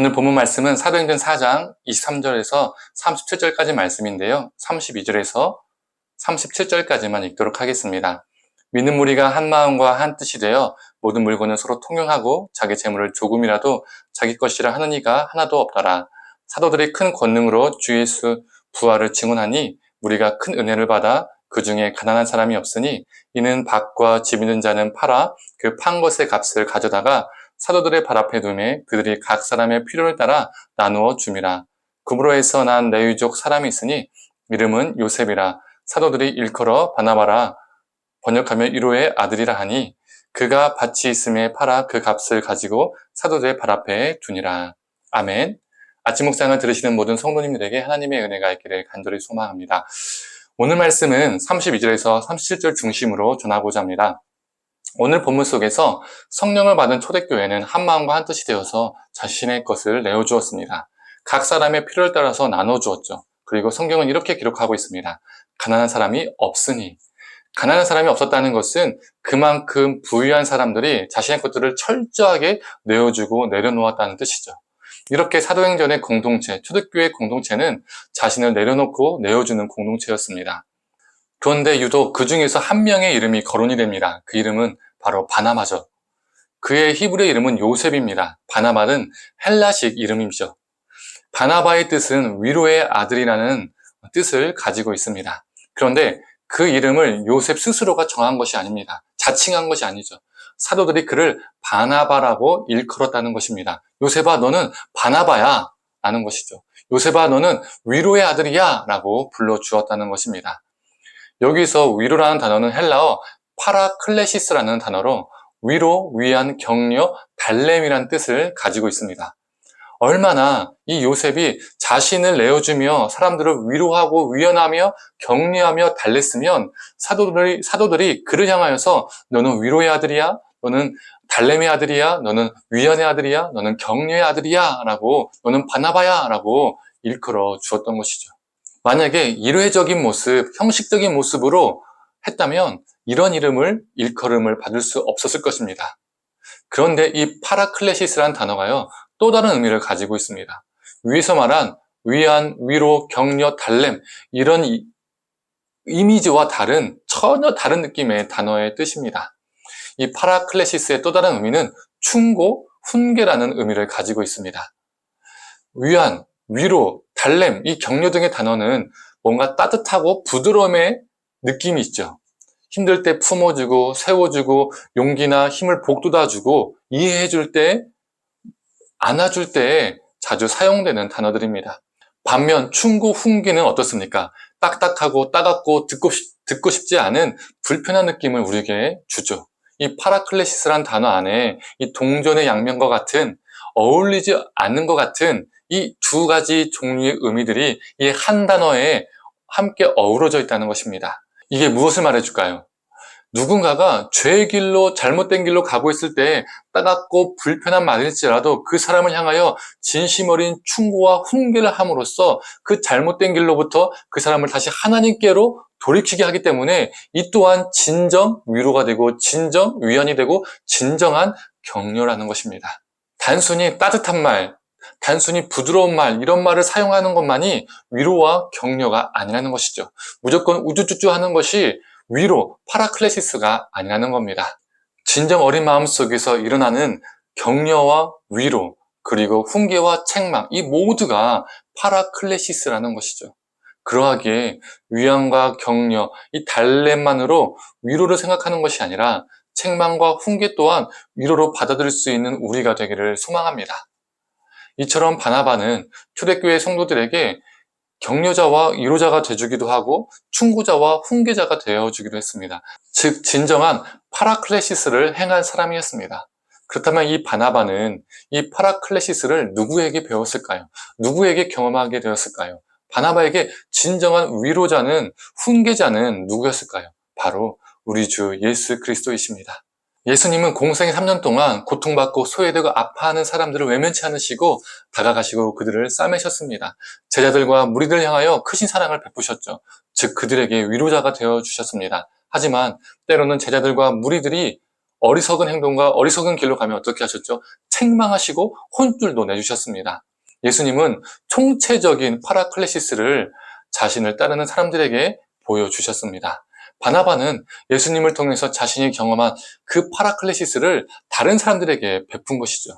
오늘 본문 말씀은 사도행전 4장 23절에서 37절까지 말씀인데요. 32절에서 37절까지만 읽도록 하겠습니다. 믿는 무리가 한 마음과 한 뜻이 되어 모든 물건을 서로 통용하고 자기 재물을 조금이라도 자기 것이라 하는 이가 하나도 없더라. 사도들이 큰 권능으로 주 예수 부활을 증언하니 무리가 큰 은혜를 받아 그 중에 가난한 사람이 없으니 이는 밭과 집 있는 자는 팔아 그 판 것의 값을 가져다가 사도들의 발 앞에 두매 그들이 각 사람의 필요를 따라 나누어 줌이라. 구브로에서 난 레위족 사람이 있으니 이름은 요셉이라. 사도들이 일컬어 바나바라 번역하면 위로의 아들이라 하니 그가 밭이 있음에 팔아 그 값을 가지고 사도들의 발 앞에 두니라. 아멘. 아침 묵상을 들으시는 모든 성도님들에게 하나님의 은혜가 있기를 간절히 소망합니다. 오늘 말씀은 32절에서 37절 중심으로 전하고자 합니다. 오늘 본문 속에서 성령을 받은 초대교회는 한 마음과 한 뜻이 되어서 자신의 것을 내어주었습니다. 각 사람의 필요를 따라서 나눠주었죠. 그리고 성경은 이렇게 기록하고 있습니다. 가난한 사람이 없으니. 가난한 사람이 없었다는 것은 그만큼 부유한 사람들이 자신의 것들을 철저하게 내어주고 내려놓았다는 뜻이죠. 이렇게 사도행전의 공동체, 초대교회 공동체는 자신을 내려놓고 내어주는 공동체였습니다. 그런데 유독 그 중에서 한 명의 이름이 거론이 됩니다. 그 이름은 바로 바나바죠. 그의 히브리 이름은 요셉입니다. 바나바는 헬라식 이름이죠. 바나바의 뜻은 위로의 아들이라는 뜻을 가지고 있습니다. 그런데 그 이름을 요셉 스스로가 정한 것이 아닙니다. 자칭한 것이 아니죠. 사도들이 그를 바나바라고 일컬었다는 것입니다. 요셉아, 너는 바나바야 라는 것이죠. 요셉아, 너는 위로의 아들이야 라고 불러주었다는 것입니다. 여기서 위로라는 단어는 헬라어 파라클레시스라는 단어로 위로, 위안, 격려, 달램이라는 뜻을 가지고 있습니다. 얼마나 이 요셉이 자신을 내어주며 사람들을 위로하고 위안하며 격려하며 달랬으면 사도들이 그를 향하여서 너는 위로의 아들이야, 너는 달램의 아들이야, 너는 위안의 아들이야, 너는 격려의 아들이야 라고, 너는 바나바야 라고 일컬어 주었던 것이죠. 만약에 일회적인 모습, 형식적인 모습으로 했다면 이런 이름을 일컬음을 받을 수 없었을 것입니다. 그런데 이 파라클레시스라는 단어가요, 또 다른 의미를 가지고 있습니다. 위에서 말한 위안, 위로, 격려, 달램 이런 이미지와 전혀 다른 느낌의 단어의 뜻입니다. 이 파라클레시스의 또 다른 의미는 충고, 훈계라는 의미를 가지고 있습니다. 위안, 위로, 달램, 이 격려 등의 단어는 뭔가 따뜻하고 부드러움의 느낌이 있죠. 힘들 때 품어주고 세워주고 용기나 힘을 북돋아주고 이해해줄 때, 안아줄 때 자주 사용되는 단어들입니다. 반면 충고, 훈계는 어떻습니까? 딱딱하고 따갑고 듣고 싶지 않은 불편한 느낌을 우리에게 주죠. 이 파라클레시스란 단어 안에 이 동전의 양면과 같은 어울리지 않는 것 같은 이 두 가지 종류의 의미들이 이 한 단어에 함께 어우러져 있다는 것입니다. 이게 무엇을 말해줄까요? 누군가가 죄의 길로 잘못된 길로 가고 있을 때 따갑고 불편한 말일지라도 그 사람을 향하여 진심 어린 충고와 훈계를 함으로써 그 잘못된 길로부터 그 사람을 다시 하나님께로 돌이키게 하기 때문에 이 또한 진정 위로가 되고 진정 위안이 되고 진정한 격려라는 것입니다. 단순히 따뜻한 말, 단순히 부드러운 말, 이런 말을 사용하는 것만이 위로와 격려가 아니라는 것이죠. 무조건 우쭈쭈쭈 하는 것이 위로, 파라클레시스가 아니라는 겁니다. 진정 어린 마음 속에서 일어나는 격려와 위로, 그리고 훈계와 책망, 이 모두가 파라클레시스라는 것이죠. 그러하기에 위안과 격려, 이 달램만으로 위로를 생각하는 것이 아니라 책망과 훈계 또한 위로로 받아들일 수 있는 우리가 되기를 소망합니다. 이처럼 바나바는 초대교회 성도들에게 격려자와 위로자가 되주기도 하고 충고자와 훈계자가 되어주기도 했습니다. 즉 진정한 파라클레시스를 행한 사람이었습니다. 그렇다면 이 바나바는 이 파라클레시스를 누구에게 배웠을까요? 누구에게 경험하게 되었을까요? 바나바에게 진정한 위로자는, 훈계자는 누구였을까요? 바로 우리 주 예수 그리스도이십니다. 예수님은 공생의 3년 동안 고통받고 소외되고 아파하는 사람들을 외면치 않으시고 다가가시고 그들을 싸매셨습니다. 제자들과 무리들을 향하여 크신 사랑을 베푸셨죠. 즉 그들에게 위로자가 되어주셨습니다. 하지만 때로는 제자들과 무리들이 어리석은 행동과 어리석은 길로 가면 어떻게 하셨죠? 책망하시고 혼쭐도 내주셨습니다. 예수님은 총체적인 파라클레시스를 자신을 따르는 사람들에게 보여주셨습니다. 바나바는 예수님을 통해서 자신이 경험한 그 파라클레시스를 다른 사람들에게 베푼 것이죠.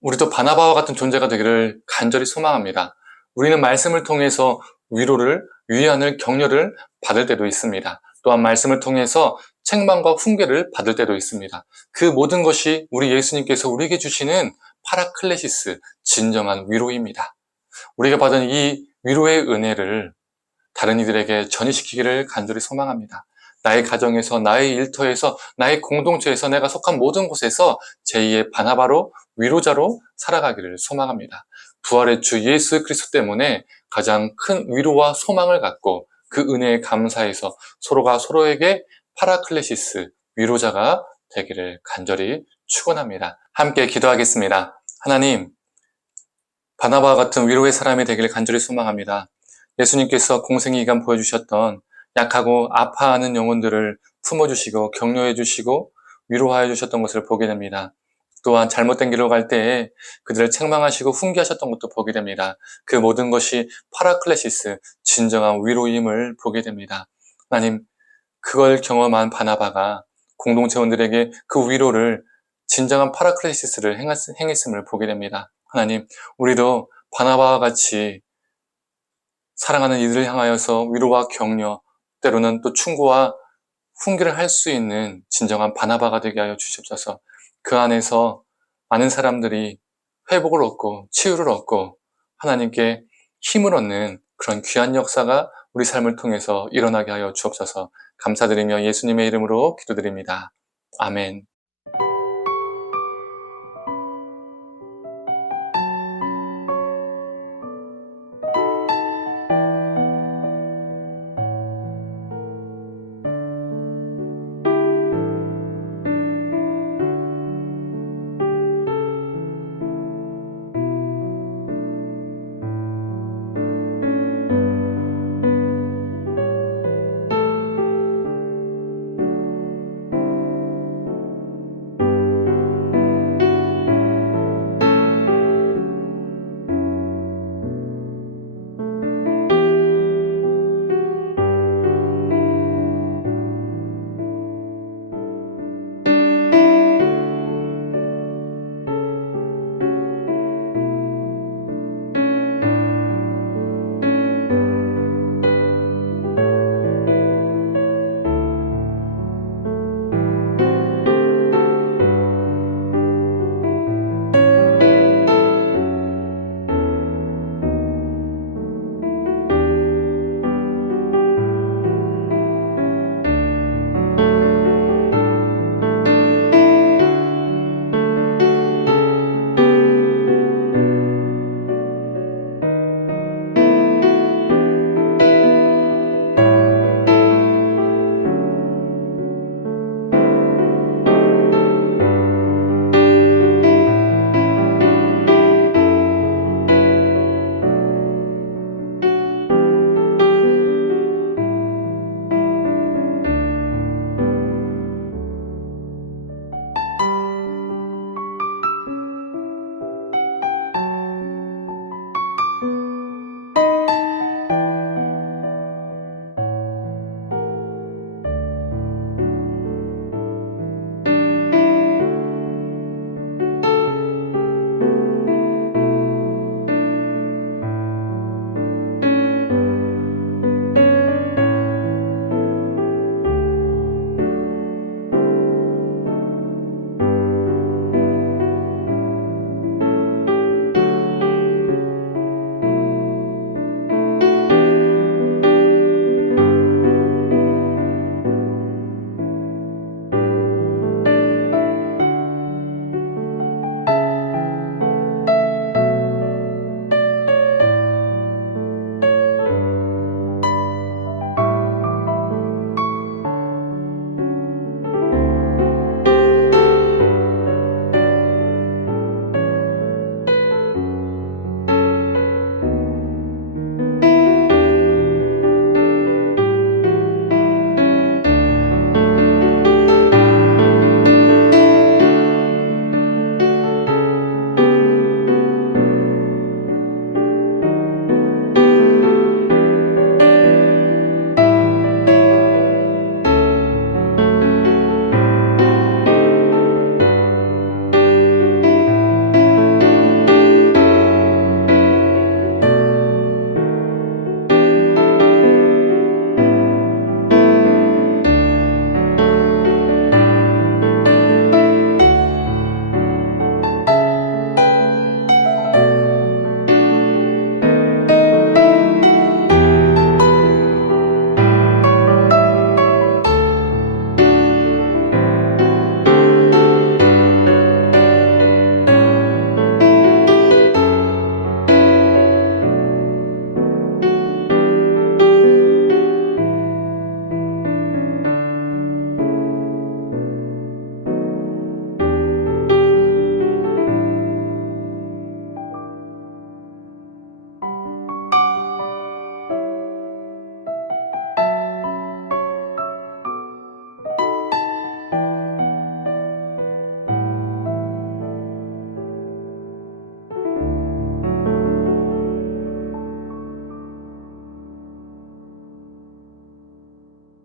우리도 바나바와 같은 존재가 되기를 간절히 소망합니다. 우리는 말씀을 통해서 위로를, 위안을, 격려를 받을 때도 있습니다. 또한 말씀을 통해서 책망과 훈계를 받을 때도 있습니다. 그 모든 것이 우리 예수님께서 우리에게 주시는 파라클레시스, 진정한 위로입니다. 우리가 받은 이 위로의 은혜를 다른 이들에게 전이시키기를 간절히 소망합니다. 나의 가정에서, 나의 일터에서, 나의 공동체에서, 내가 속한 모든 곳에서 제2의 바나바로, 위로자로 살아가기를 소망합니다. 부활의 주 예수 그리스도 때문에 가장 큰 위로와 소망을 갖고 그 은혜에 감사해서 서로가 서로에게 파라클레시스, 위로자가 되기를 간절히 축원합니다. 함께 기도하겠습니다. 하나님, 바나바와 같은 위로의 사람이 되기를 간절히 소망합니다. 예수님께서 공생의 기간 보여주셨던 약하고 아파하는 영혼들을 품어주시고 격려해 주시고 위로하여 주셨던 것을 보게 됩니다. 또한 잘못된 길로 갈 때에 그들을 책망하시고 훈계하셨던 것도 보게 됩니다. 그 모든 것이 파라클레시스, 진정한 위로임을 보게 됩니다. 하나님, 그걸 경험한 바나바가 공동체원들에게 그 위로를, 진정한 파라클레시스를 행했음을 보게 됩니다. 하나님, 우리도 바나바와 같이 사랑하는 이들을 향하여서 위로와 격려, 때로는 또 충고와 훈계를 할 수 있는 진정한 바나바가 되게 하여 주시옵소서. 그 안에서 많은 사람들이 회복을 얻고 치유를 얻고 하나님께 힘을 얻는 그런 귀한 역사가 우리 삶을 통해서 일어나게 하여 주옵소서. 감사드리며 예수님의 이름으로 기도드립니다. 아멘.